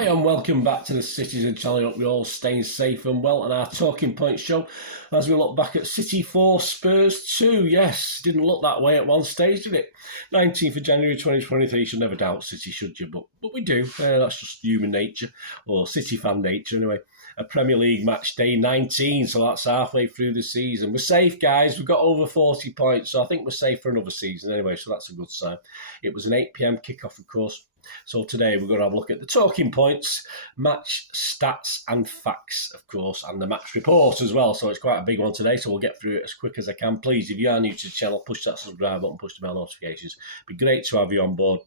Hi and welcome back to the Citizen channel. Hope you're all staying safe and well on our Talking Point show as we look back at City 4, Spurs 2. Yes, didn't look that way at one stage, did it? 19th of January 2023. You should never doubt City, should you? But we do. That's just human nature, or City fan nature anyway. A Premier League match day 19, so that's halfway through the season. We're safe, guys. We've got over 40 points, so I think we're safe for another season anyway, so that's a good sign. It was an 8 p.m. kickoff, of course. So today we're going to have a look at the talking points, match stats and facts, of course, and the match report as well. So it's quite a big one today, so we'll get through it as quick as I can. Please, if you are new to the channel, push that subscribe button, push the bell notifications. It'd be great to have you on board.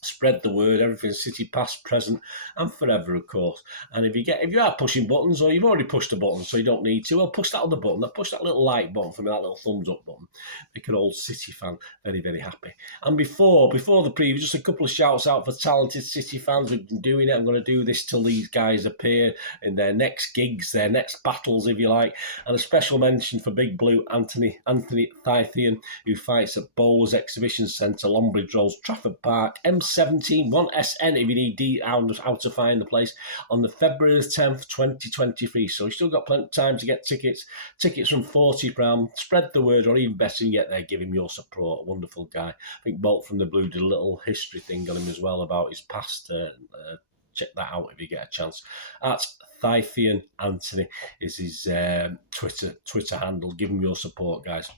Spread the word, everything City past, present and forever, of course. And if you are pushing buttons, or you've already pushed a button so you don't need to, well, push that other button, push that little like button for me, that little thumbs up button. Make an old City fan very, very happy. And before the preview, just a couple of shouts out for talented City fans who've been doing it. I'm going to do this till these guys appear in their next gigs, their next battles, if you like. And a special mention for Big Blue Anthony Thythian, who fights at Bowlers Exhibition Centre, Longbridge Road, Trafford Park, M17 1SN if you need how to find the place, on the February 10th 2023. So you've still got plenty of time to get tickets from £40. Spread the word, or even better yet, there, give him your support. A wonderful guy. I think Bolt from the Blue did a little history thing on him as well about his past. Check that out if you get a chance. At Thythian Anthony is his Twitter handle. Give him your support, guys.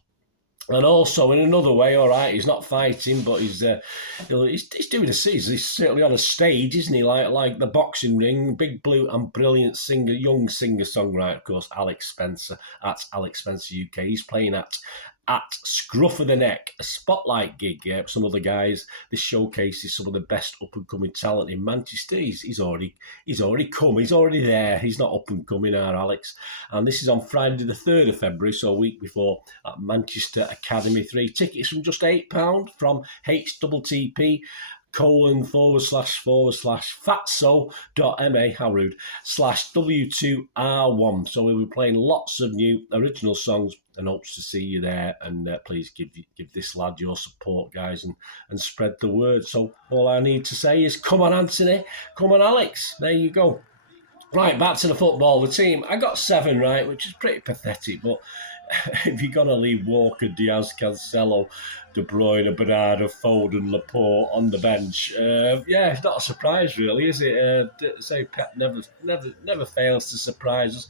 And also, in another way, all right, he's not fighting, but he's doing a season. He's certainly on a stage, isn't he? Like the boxing ring. Big Blue and brilliant singer, young singer-songwriter, of course, Alex Spencer, at Alex Spencer UK. He's playing at Scruff of the Neck, a spotlight gig. Yeah, some other guys. This showcases some of the best up-and-coming talent in Manchester. He's already come. He's already there. He's not up-and-coming, our Alex. And this is on Friday the 3rd of February, so a week before, at Manchester Academy 3. Tickets from just £8 from http ://fatso.ma, how rude, /W2R1. So we'll be playing lots of new original songs and hopes to see you there. And please give this lad your support, guys, and spread the word. So all I need to say is, come on, Anthony, come on, Alex. There you go. Right, back to the football. The team, I got 7 right, which is pretty pathetic, but if you're going to leave Walker, Diaz, Cancelo, De Bruyne, Bernardo, Foden, Laporte on the bench, it's not a surprise, really, is it? Say Pep never fails to surprise us.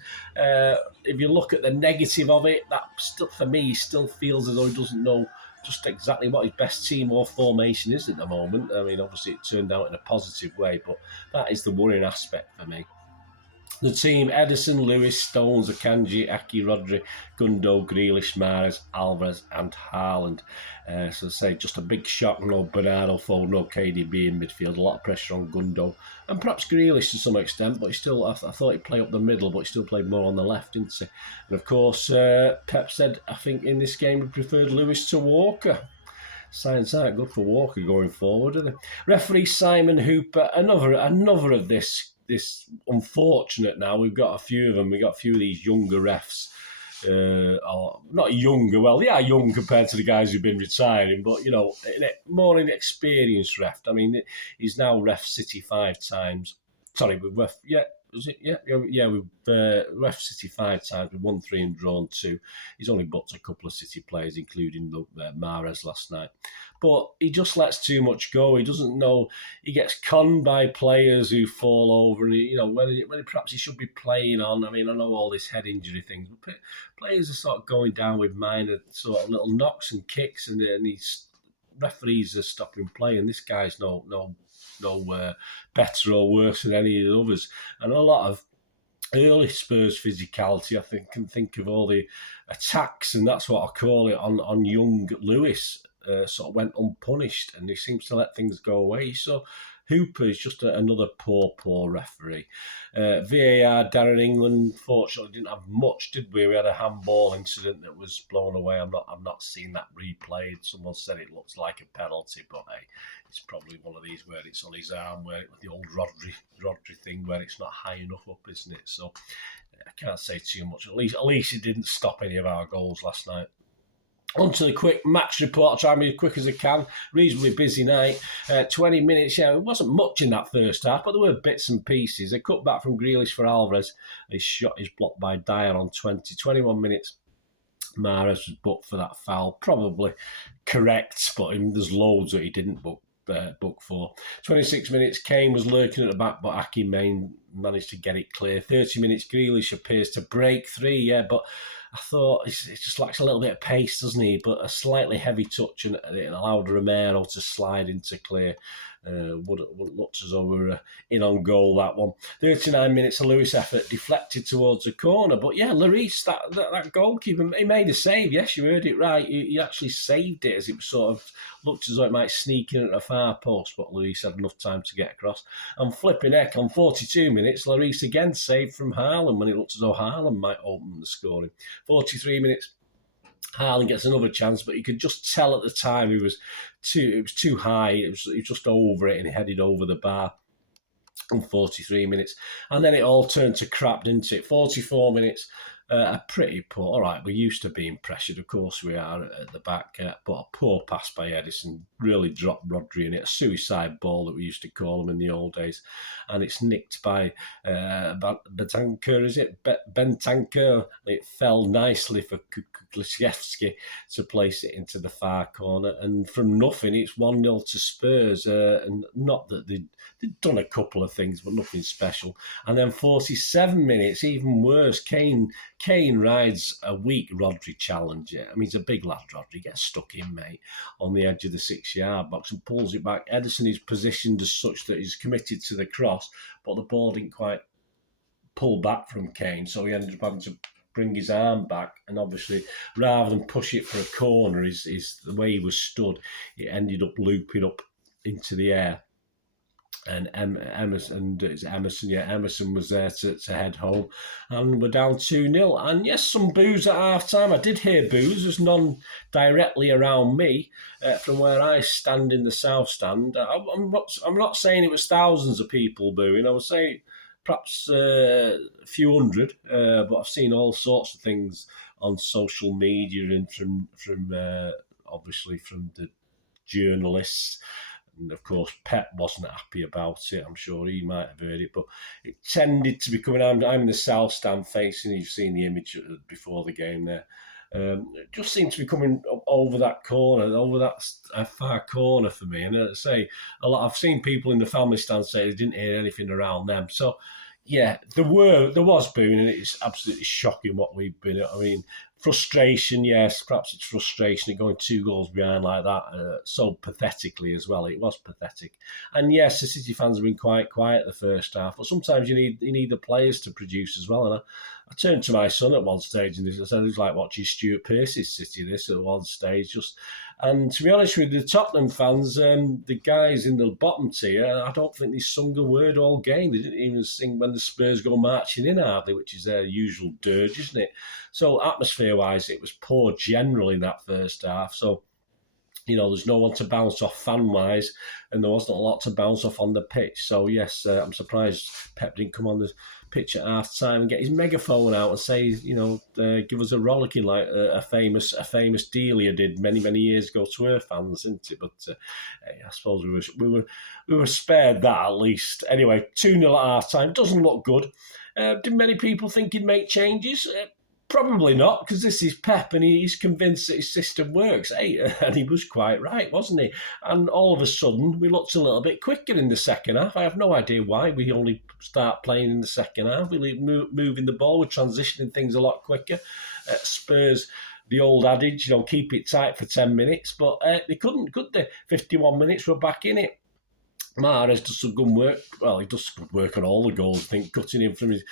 If you look at the negative of it, that still, for me, still feels as though he doesn't know just exactly what his best team or formation is at the moment. I mean, obviously it turned out in a positive way, but that is the worrying aspect for me. The team: Edison, Lewis, Stones, Akanji, Aki, Rodri, Gundo, Grealish, Mahrez, Alvarez and Haaland. So say just a big shock. No Bernardo, Foden, no KDB in midfield. A lot of pressure on Gundo and perhaps Grealish to some extent, but he still, I thought he'd play up the middle, but he still played more on the left, didn't he? And of course, Pep said, I think in this game he preferred Lewis to Walker. Signs aren't good for Walker going forward, are they? Referee Simon Hooper, another of this unfortunate. Now we've got a few of them. We've got a few of these younger refs. Not younger, well, they are young compared to the guys who've been retiring, but, you know, more inexperienced ref. I mean, he's now ref City 5 times. Sorry, we've ref, we've ref City 5 times. We've won 3 and drawn 2. He's only booked a couple of City players, including Mahrez last night. But he just lets too much go. He doesn't know. He gets conned by players who fall over, and when perhaps he should be playing on. I mean, I know all this head injury things, but players are sort of going down with minor sort of little knocks and kicks, and these referees are stopping play. And this guy's no better or worse than any of the others. And a lot of early Spurs physicality, I think of all the attacks, and that's what I call it, on young Lewis. Sort of went unpunished, and he seems to let things go away. So Hooper is just another poor referee. VAR, Darren England, fortunately didn't have much, did we? We had a handball incident that was blown away. I've not seen that replayed. Someone said it looks like a penalty, but hey, it's probably one of these where it's on his arm, where the old Rodri thing, where it's not high enough up, isn't it? So I can't say too much. At least it didn't stop any of our goals last night. On to the quick match report. I'll try and be as quick as I can. Reasonably busy night. 20 minutes, yeah, it wasn't much in that first half, but there were bits and pieces. A cutback from Grealish for Alvarez. His shot is blocked by Dyer on 21 minutes. Mahrez was booked for that foul. Probably correct, but there's loads that he didn't book for. 26 minutes, Kane was lurking at the back, but M.E.N managed to get it clear. 30 minutes, Grealish appears to break three, yeah, but I thought it just lacks a little bit of pace, doesn't he? But a slightly heavy touch, and it allowed Romero to slide into clear. Wouldn't look as though we were in on goal, that one. 39 minutes, a Lewis effort deflected towards the corner. But yeah, Lloris, that goalkeeper, he made a save. Yes, you heard it right. He actually saved it as it sort of looked as though it might sneak in at the far post, but Lloris had enough time to get across. And flipping heck, on 42 minutes, Lloris again saved from Haaland when it looked as though Haaland might open the scoring. 43 minutes, Haaland gets another chance, but you could just tell at the time it was too high. It was just over it and he headed over the bar in 43 minutes. And then it all turned to crap, didn't it? 44 minutes, a pretty poor. All right, we're used to being pressured, of course we are at the back, but a poor pass by Edison really dropped Rodri in it. A suicide ball that we used to call them in the old days, and it's nicked by Bentancur, is it? Bentancur. It fell nicely for Kuklishevsky to place it into the far corner, and from nothing, it's 1-0 to Spurs. And not that they'd done a couple of things, but nothing special. And then 47 minutes, even worse. Kane rides a weak Rodri challenger. I mean, he's a big lad, Rodri. Gets stuck in, mate, on the edge of the 6-yard box and pulls it back. Edison is positioned as such that he's committed to the cross, but the ball didn't quite pull back from Kane, so he ended up having to bring his arm back, and obviously rather than push it for a corner, is the way he was stood, it ended up looping up into the air. And Emerson was there to head home, and we're down 2-0. And yes, some boos at half time. I did hear boos. There's none directly around me from where I stand in the south stand. I'm not saying it was thousands of people booing. I would say perhaps a few hundred, but I've seen all sorts of things on social media and from obviously from the journalists. And of course, Pep wasn't happy about it. I'm sure he might have heard it, but it tended to be coming. I'm in the south stand facing. You've seen the image before the game there. It just seemed to be coming over that corner, over that far corner for me. And as I say, I've seen people in the family stand say they didn't hear anything around them. So, yeah, there was booing, and it's absolutely shocking what we've been. I mean, frustration, yes, perhaps it's frustration at going 2 goals behind like that, so pathetically as well. It was pathetic. And yes, the City fans have been quite quiet the first half, but sometimes you need the players to produce as well. And I turned to my son at one stage and I said it was like watching Stuart Pearce's City this at one stage. And to be honest with the Tottenham fans, the guys in the bottom tier, I don't think they sung a word all game. They didn't even sing when the Spurs go marching in hardly, which is their usual dirge, isn't it? So atmosphere-wise, it was poor generally in that first half. So, there's no one to bounce off fan-wise, and there wasn't a lot to bounce off on the pitch. So, yes, I'm surprised Pep didn't come on the pitch at half-time and get his megaphone out and say, give us a rollicking like a famous Delia did many, many years ago to her fans, isn't it? But I suppose we were spared that at least. Anyway, 2-0 at half-time. Doesn't look good. Did many people think he'd make changes? Probably not, because this is Pep and he's convinced that his system works. And he was quite right, wasn't he? And all of a sudden, we looked a little bit quicker in the second half. I have no idea why we only start playing in the second half. We moving the ball, we're transitioning things a lot quicker. Spurs, the old adage, keep it tight for 10 minutes. But they couldn't, could they? 51 minutes, we're back in it. Mahrez does some good work. Well, he does good work on all the goals, I think, cutting in from his...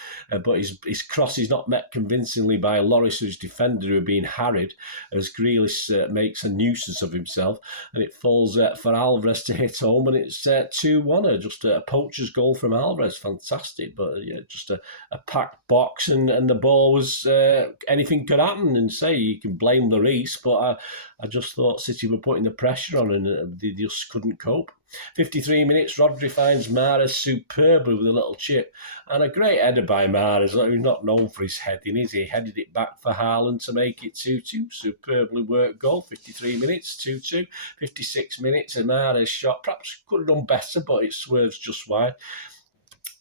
but his cross is not met convincingly by Lloris, who's defender, who are being harried, as Grealish makes a nuisance of himself, and it falls for Alvarez to hit home, and it's 2-1, just a poacher's goal from Alvarez. Fantastic, but just a packed box, and the ball was... anything could happen, and say, you can blame Lloris, but I just thought City were putting the pressure on, and they just couldn't cope. 53 minutes, Rodri finds Mahrez superbly with a little chip. And a great header by Mahrez. He's not known for his heading, is he? He headed it back for Haaland to make it 2-2. Superbly worked goal. 53 minutes, 2-2. 56 minutes, a Mahrez shot. Perhaps could have done better, but it swerves just wide.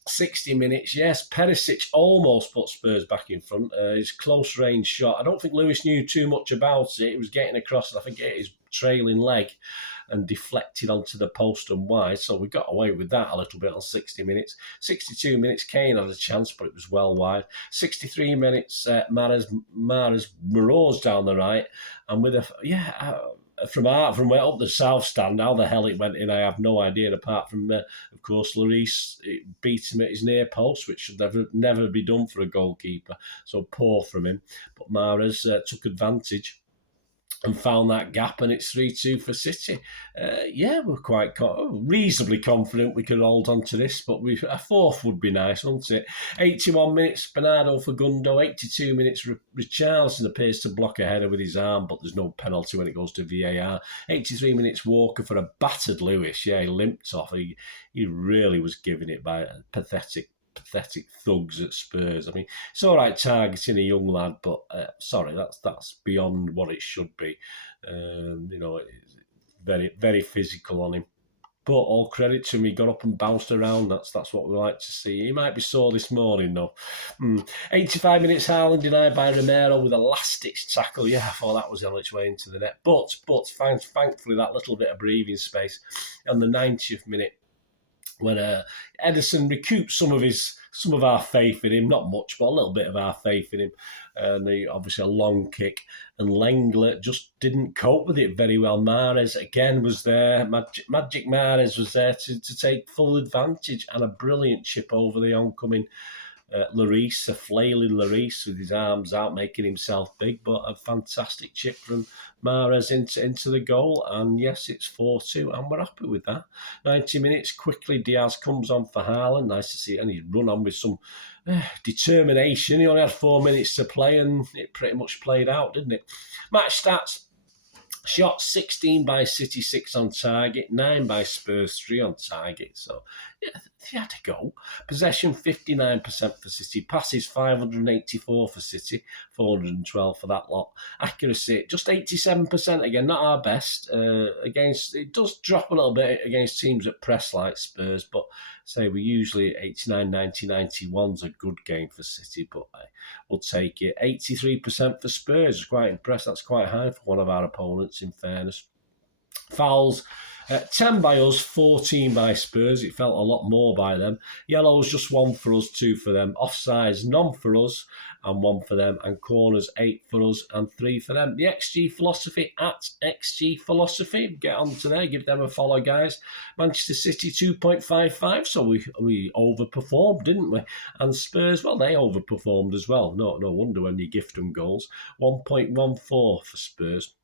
60 minutes, yes, Perisic almost put Spurs back in front. His close range shot. I don't think Lewis knew too much about it. It was getting across, and I think it hit his trailing leg and deflected onto the post and wide. So we got away with that a little bit on 60 minutes. 62 minutes, Kane had a chance, but it was well wide. 63 minutes, Mahrez marauded down the right, and with from way up the south stand, how the hell it went in, I have no idea, apart from, of course, Lloris beat him at his near post, which should never be done for a goalkeeper. So poor from him. But Mahrez took advantage and found that gap, and it's 3-2 for City. We're quite reasonably confident we could hold on to this, but a fourth would be nice, wouldn't it? 81 minutes, Bernardo for Gundo. 82 minutes, Richarlison appears to block a header with his arm, but there's no penalty when it goes to VAR. 83 minutes, Walker for a battered Lewis. Yeah, he limped off. He really was giving it by a pathetic thugs at Spurs. I mean, it's all right targeting a young lad, but sorry, that's beyond what it should be. It's very, very physical on him. But all credit to him, he got up and bounced around. That's what we like to see. He might be sore this morning, though. 85 minutes, Haaland denied by Romero with a last-ditch tackle. Yeah, I thought that was on its way into the net. But thankfully, that little bit of breathing space. On the 90th minute, when Ederson recouped some of our faith in him, not much, but a little bit of our faith in him, and obviously a long kick, and Lenglet just didn't cope with it very well. Mahrez again was there, Magic Mahrez was there to take full advantage, and a brilliant chip over the oncoming Lloris, a flailing Lloris with his arms out, making himself big, but a fantastic chip from Mahrez into the goal, and yes, it's 4-2, and we're happy with that. 90 minutes, quickly Diaz comes on for Haaland, nice to see, and he's run on with some determination. He only had 4 minutes to play, and it pretty much played out, didn't it? Match stats. Shots 16 by City, 6 on target, 9 by Spurs, 3 on target. So, yeah, they had to go. Possession 59% for City. Passes 584 for City, 412 for that lot. Accuracy just 87%. Again, not our best. It does drop a little bit against teams that press like Spurs, but say we usually 89, 90, 91's a good game for City, but we'll take it. 83% for Spurs. Quite impressed. That's quite high for one of our opponents, in fairness. Fouls, 10 by us, 14 by Spurs. It felt a lot more by them. Yellows, just 1 for us, 2 for them. Offsides, none for us and 1 for them. And corners, 8 for us and 3 for them. The XG Philosophy at XG Philosophy. Get on to there, give them a follow, guys. Manchester City, 2.55. So we overperformed, didn't we? And Spurs, well, they overperformed as well. No wonder when you gift them goals. 1.14 for Spurs.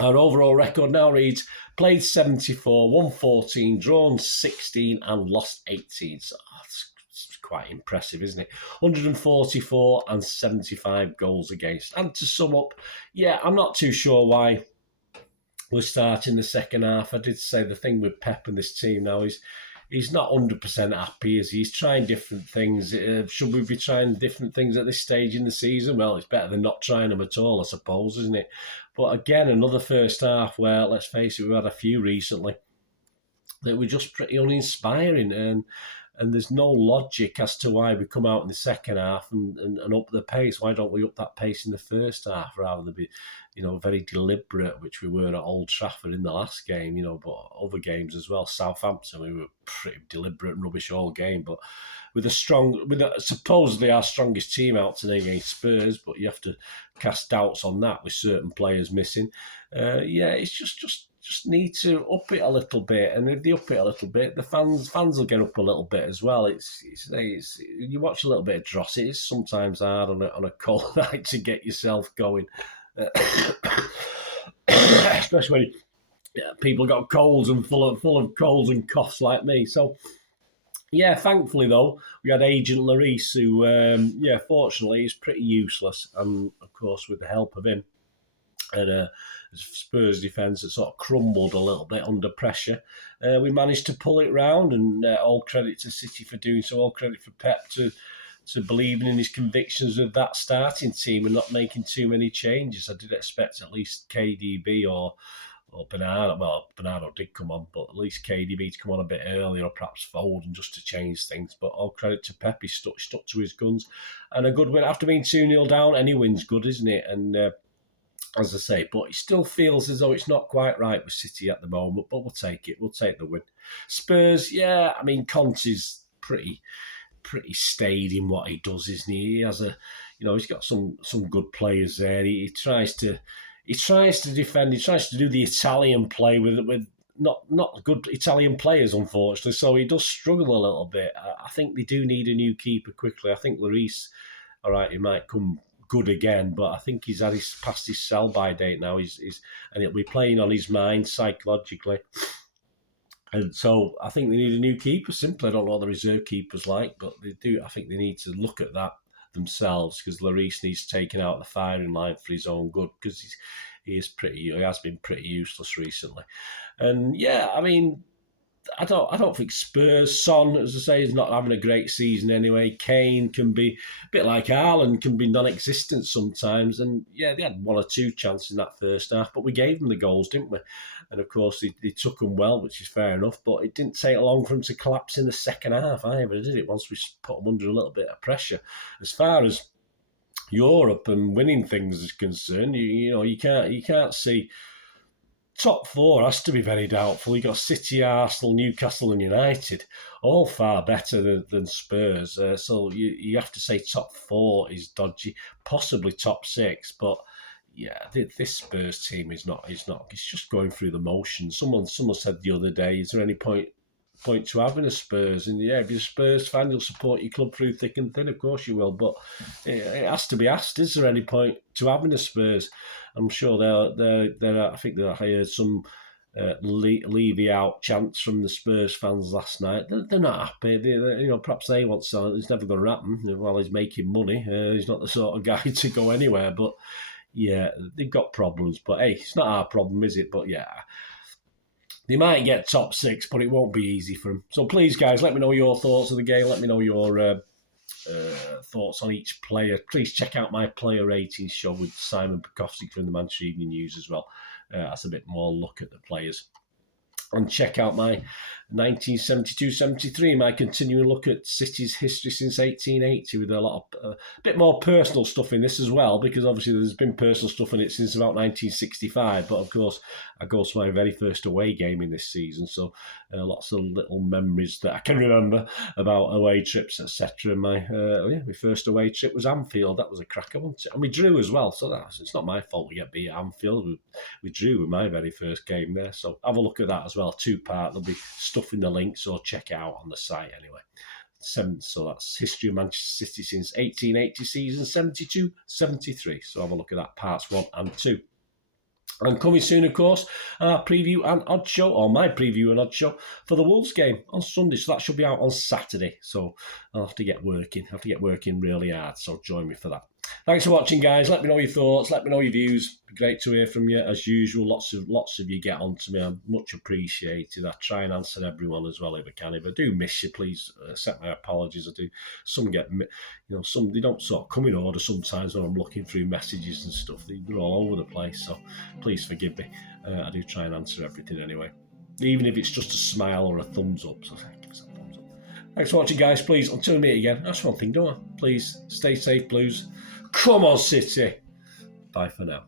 Our overall record now reads, played 74, won 14, drawn 16 and lost 18. So that's quite impressive, isn't it? 144 and 75 goals against. And to sum up, yeah, I'm not too sure why we're starting the second half. I did say the thing with Pep and this team now is he's not 100% happy, is he? He's trying different things. Should we be trying different things at this stage in the season? Well, it's better than not trying them at all, I suppose, isn't it? But again, another first half where, let's face it, we've had a few recently that were just pretty uninspiring, and there's no logic as to why we come out in the second half and up the pace. Why don't we up that pace in the first half rather than be, very deliberate, which we were at Old Trafford in the last game, but other games as well. Southampton, we were pretty deliberate and rubbish all game, but with supposedly our strongest team out today against Spurs, but you have to cast doubts on that with certain players missing. It's just need to up it a little bit, and if they up it a little bit, the fans will get up a little bit as well. It's you watch a little bit of dross. It is sometimes hard on a cold night to get yourself going, especially when people got colds and full of colds and coughs like me. So. Yeah, thankfully, though, we had Agent Lloris, who, fortunately, is pretty useless. And, of course, with the help of him and Spurs defence that sort of crumbled a little bit under pressure. We managed to pull it round, and all credit to City for doing so. All credit for Pep to believing in his convictions of that starting team and not making too many changes. I did expect at least KDB or Bernardo. Well, Bernardo did come on, but at least KDB to come on a bit earlier, or perhaps Foden just to change things. But all credit to Pep, he stuck to his guns. And a good win. After being 2-0 down, any win's good, isn't it? And as I say, but it still feels as though it's not quite right with City at the moment, but we'll take it. We'll take the win. Spurs, yeah, I mean, Conte's pretty staid in what he does, isn't he? He has he's got some good players there. He tries to defend. He tries to do the Italian play with not good Italian players, unfortunately. So he does struggle a little bit. I think they do need a new keeper quickly. I think Lloris, all right, he might come good again, but I think he's past his sell-by date now. And it'll be playing on his mind psychologically. And so I think they need a new keeper. Simply, I don't know what the reserve keeper's like, but they do. I think they need to look at that themselves, because Lloris needs taken out of the firing line for his own good, because he has been pretty useless recently. And yeah, I mean, I don't think Spurs, Son, as I say, is not having a great season anyway. Kane can be a bit like Haaland, can be non-existent sometimes. And yeah, they had one or two chances in that first half, but we gave them the goals, didn't we? And of course, they took them well, which is fair enough. But it didn't take long for them to collapse in the second half either, did it? Once we put them under a little bit of pressure. As far as Europe and winning things is concerned, you can't see. Top four has to be very doubtful. You've got City, Arsenal, Newcastle and United, all far better than Spurs. So you have to say top four is dodgy, possibly top six. But yeah, this Spurs team is not. It's just going through the motions. Someone said the other day, is there any point to having a Spurs? And yeah, if you're a Spurs fan, you'll support your club through thick and thin. Of course you will. But it has to be asked, is there any point to having a Spurs? I'm sure I think that I heard some Levy out chants from the Spurs fans last night. They're not happy. Perhaps they want to. It's never going to happen while he's making money. He's not the sort of guy to go anywhere. But yeah, they've got problems. But hey, it's not our problem, is it? But yeah, they might get top six, but it won't be easy for them. So please, guys, let me know your thoughts of the game. Let me know your thoughts on each player. Please check out my player ratings show with Simon Bukowski from the Manchester Evening News as well. That's a bit more look at the players. And check out my 1972-73, my continuing look at City's history since 1880, with a lot of bit more personal stuff in this as well, because obviously there's been personal stuff in it since about 1965. But of course, I go to my very first away game in this season, so lots of little memories that I can remember about away trips, etc. My first away trip was Anfield. That was a cracker, wasn't it? And we drew as well, so it's not my fault we get beat at Anfield. We drew with my very first game there, so have a look at that as well. 2-part. There'll be stuff in the link, so check it out on the site anyway. So that's history of Manchester City since 1880 season 72-73. So have a look at that, parts 1 and 2. And coming soon, of course, our preview and odd show, or my preview and odd show for the Wolves game on Sunday. So that should be out on Saturday. So I'll have to get working really hard. So join me for that. Thanks for watching, guys. Let me know your thoughts. Let me know your views. Great to hear from you as usual. Lots of you get on to me. I'm much appreciated. I try and answer everyone as well if I can. If I do miss you, please accept my apologies. I do. Some get, some they don't sort of come in order sometimes when I'm looking through messages and stuff. They're all over the place. So please forgive me. I do try and answer everything anyway, even if it's just a smile or a thumbs up. So give us a thumbs up. Thanks for watching, guys. Please, until we meet again, that's one thing, don't I? Please stay safe, Blues. Come on, City. Bye for now.